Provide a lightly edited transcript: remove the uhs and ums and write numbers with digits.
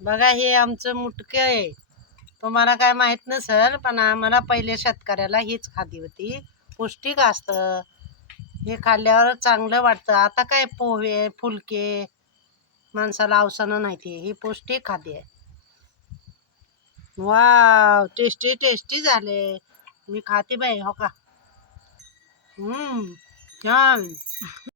बघा हे आमचं मुटकं आहे. तुम्हाला काय माहित नसेल पण आम्हाला पहिले शेतकऱ्याला हीच खादी होती. पौष्टिक असतं, हे खाल्ल्यावर चांगलं वाटतं. आता काय पोहे फुलके माणसाला अवसनं नाही ती, ही पौष्टिक खाद्य आहे. वाव टेस्टी टेस्टी झाले. मी खाते बाई हो का. छान.